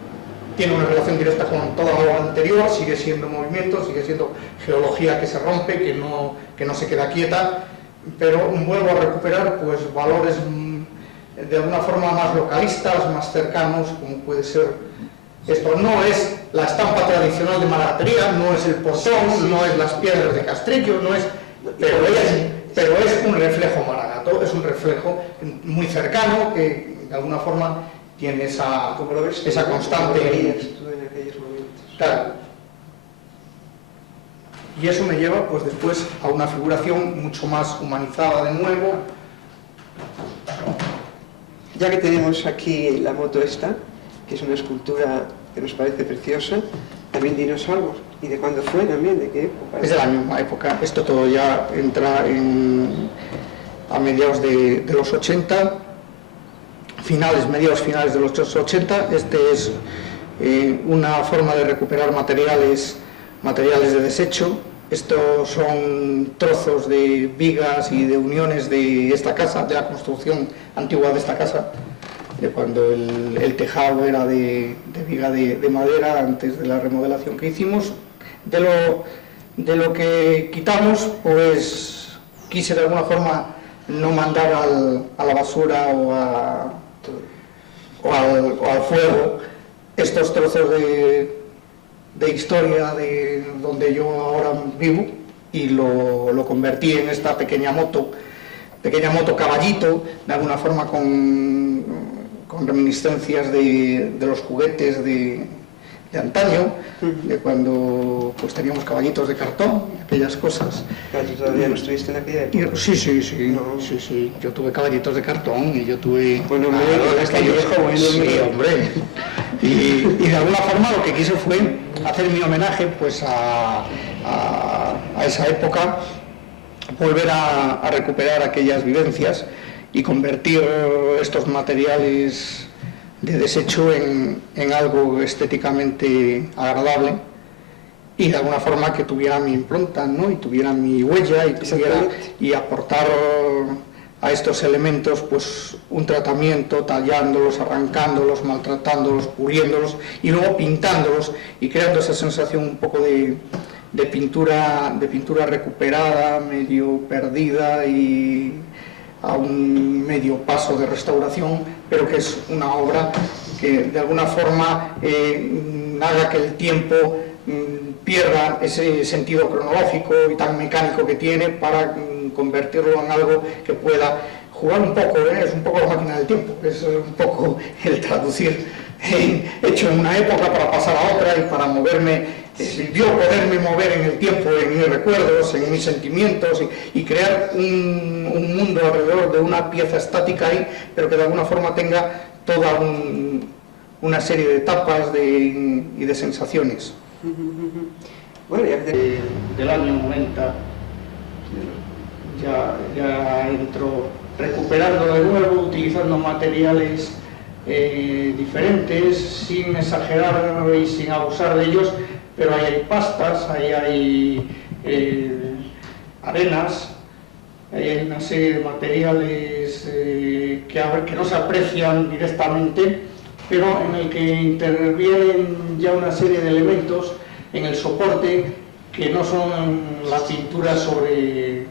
Tiene una relación directa con todo lo anterior, sigue siendo movimiento, sigue siendo geología que se rompe, que no se queda quieta, pero vuelvo a recuperar pues valores de alguna forma más localistas, más cercanos, como puede ser esto. No es la estampa tradicional de Maragatería, no es el portón, no es las piedras de Castrillo, pero es un reflejo maragato, es un reflejo muy cercano que de alguna forma tiene esa constante. Claro. Y eso me lleva pues después a una figuración mucho más humanizada de nuevo. Ya que tenemos aquí la moto esta, que es una escultura que nos parece preciosa, también dinos algo. ¿Y de cuándo fue también? ¿De qué época? Es de la misma época. Esto todo ya entra a mediados de los 80, mediados finales de los 80. Este es una forma de recuperar materiales de desecho. Estos son trozos de vigas y de uniones de esta casa, de la construcción antigua de esta casa, de cuando el tejado era de viga de madera antes de la remodelación que hicimos. De lo que quitamos, pues quise de alguna forma no mandar a la basura o al fuego estos trozos de historia de donde yo ahora vivo, y lo convertí en esta pequeña moto caballito, de alguna forma con reminiscencias de los juguetes de antaño, de cuando pues teníamos caballitos de cartón y aquellas cosas. ¿Todavía los tuviste en aquella época? Sí, yo tuve caballitos de cartón y yo tuve... Bueno, hombre. Y de alguna forma lo que quise fue hacer mi homenaje pues a esa época, volver a recuperar aquellas vivencias y convertir estos materiales de desecho en algo estéticamente agradable y de alguna forma que tuviera mi impronta, ¿no? Y tuviera mi huella y aportar a estos elementos pues un tratamiento, tallándolos, arrancándolos, maltratándolos, puliéndolos y luego pintándolos y creando esa sensación un poco de pintura recuperada, medio perdida y a un medio paso de restauración, pero que es una obra que de alguna forma haga que el tiempo pierda ese sentido cronológico y tan mecánico que tiene, para convertirlo en algo que pueda jugar un poco, es un poco la máquina del tiempo, es un poco el traducir hecho en una época para pasar a otra y para moverme, yo poderme mover en el tiempo, en mis recuerdos, en mis sentimientos y crear un mundo alrededor de una pieza estática ahí, pero que de alguna forma tenga toda una serie de etapas y de sensaciones. Bueno, del año 90 ya entro recuperando de nuevo, utilizando materiales diferentes, sin exagerar y sin abusar de ellos, pero ahí hay pastas, ahí hay arenas, ahí hay una serie de materiales que no se aprecian directamente, pero en el que intervienen ya una serie de elementos en el soporte que no son la pintura sobre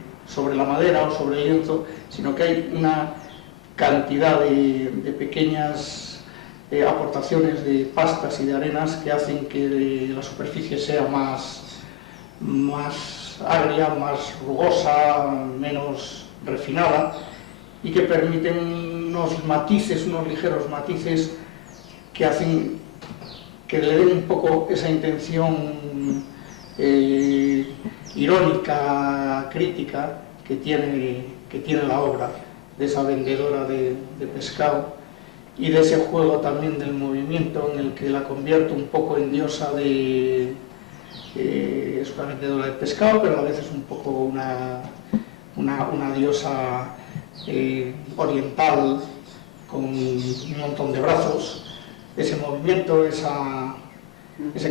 la madera o sobre el lienzo, sino que hay una cantidad de pequeñas aportaciones de pastas y de arenas que hacen que la superficie sea más agria, más rugosa, menos refinada, y que permiten unos matices, unos ligeros matices que hacen que le den un poco esa intención irónica, crítica que tiene la obra de esa vendedora de pescado, y de ese juego también del movimiento en el que la convierte un poco en diosa es una vendedora de pescado, pero a la vez es un poco una diosa oriental con un montón de brazos, ese movimiento, ese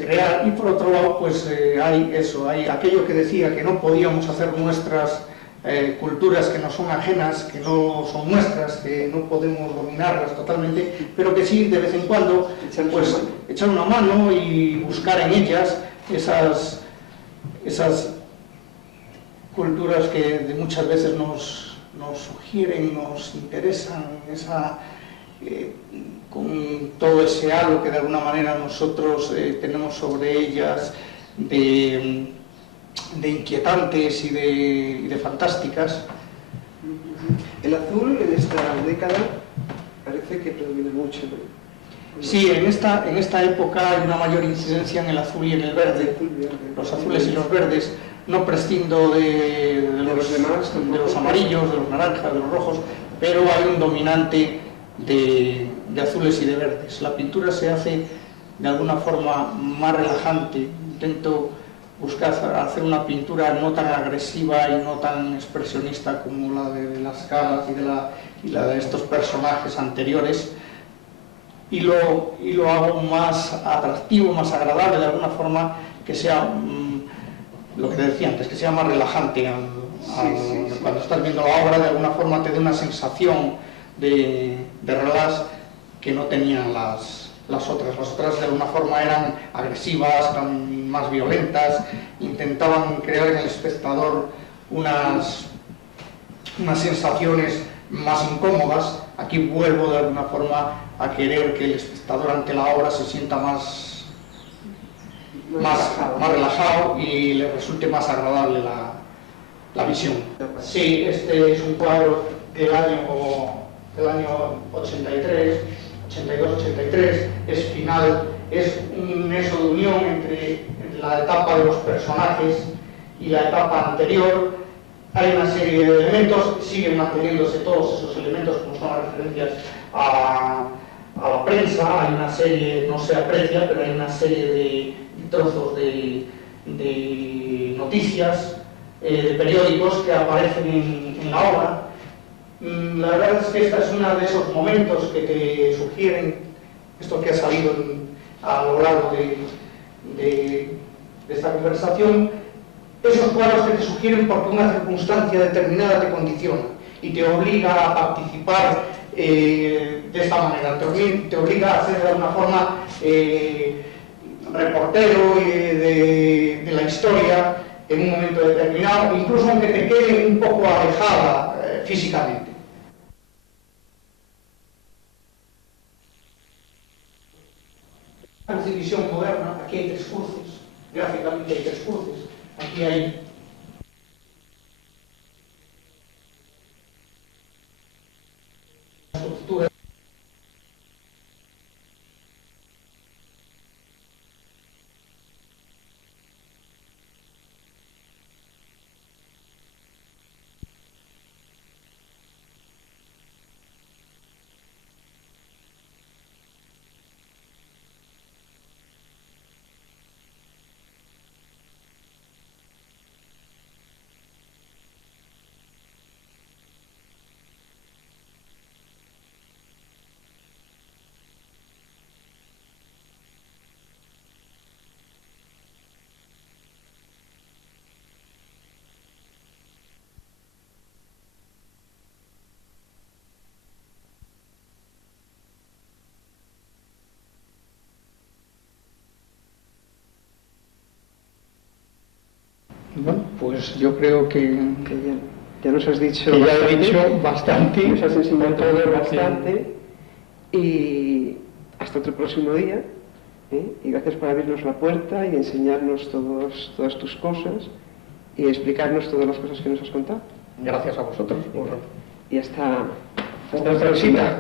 crear. Y por otro lado, pues hay aquello que decía, que no podíamos hacer nuestras culturas que nos son ajenas, que no son nuestras, que no podemos dominarlas totalmente, pero que sí, de vez en cuando, pues echar una mano y buscar en ellas esas culturas que muchas veces nos sugieren, nos interesan, con todo ese halo que de alguna manera nosotros tenemos sobre ellas de inquietantes y de fantásticas. El azul en esta década parece que predomina mucho, ¿no? Sí, en esta época hay una mayor incidencia en el azul y en el verde. Los azules y los verdes. No prescindo de los amarillos, de los naranjas, de los rojos, pero hay un dominante de azules y de verdes. La pintura se hace de alguna forma más relajante. Intento buscar hacer una pintura no tan agresiva y no tan expresionista como la de las caras y la de estos personajes anteriores, y lo hago más atractivo, más agradable, de alguna forma que sea lo que te decía antes, que sea más relajante. Cuando estás viendo la obra, de alguna forma te dé una sensación de relax que no tenían las otras. Las otras de alguna forma eran agresivas, eran más violentas, intentaban crear en el espectador unas sensaciones más incómodas. Aquí vuelvo de alguna forma a querer que el espectador ante la obra se sienta más relajado y le resulte más agradable la visión. Sí, este es un cuadro del año 83, 82-83, es final, es un nexo de unión entre la etapa de los personajes y la etapa anterior. Hay una serie de elementos, siguen manteniéndose todos esos elementos como son las referencias a la prensa, hay una serie, no se aprecia, pero hay una serie de trozos de noticias, de periódicos que aparecen en la obra. La verdad es que esta es uno de esos momentos que te sugieren, esto que ha salido a lo largo de esta conversación, esos cuadros que te sugieren porque una circunstancia determinada te condiciona y te obliga a participar de esta manera, te obliga a hacer de alguna forma reportero de la historia en un momento determinado, incluso aunque te quede un poco alejada físicamente. La división moderna, aquí hay tres cruces, gráficamente hay tres cruces, aquí hay estructuras. Bueno, pues yo creo que ya nos has dicho que ya he dicho bastante, nos has enseñado todo bastante y hasta hasta otro próximo día, y gracias por abrirnos la puerta y enseñarnos todas tus cosas y explicarnos todas las cosas que nos has contado. Gracias a vosotros. Y hasta la próxima.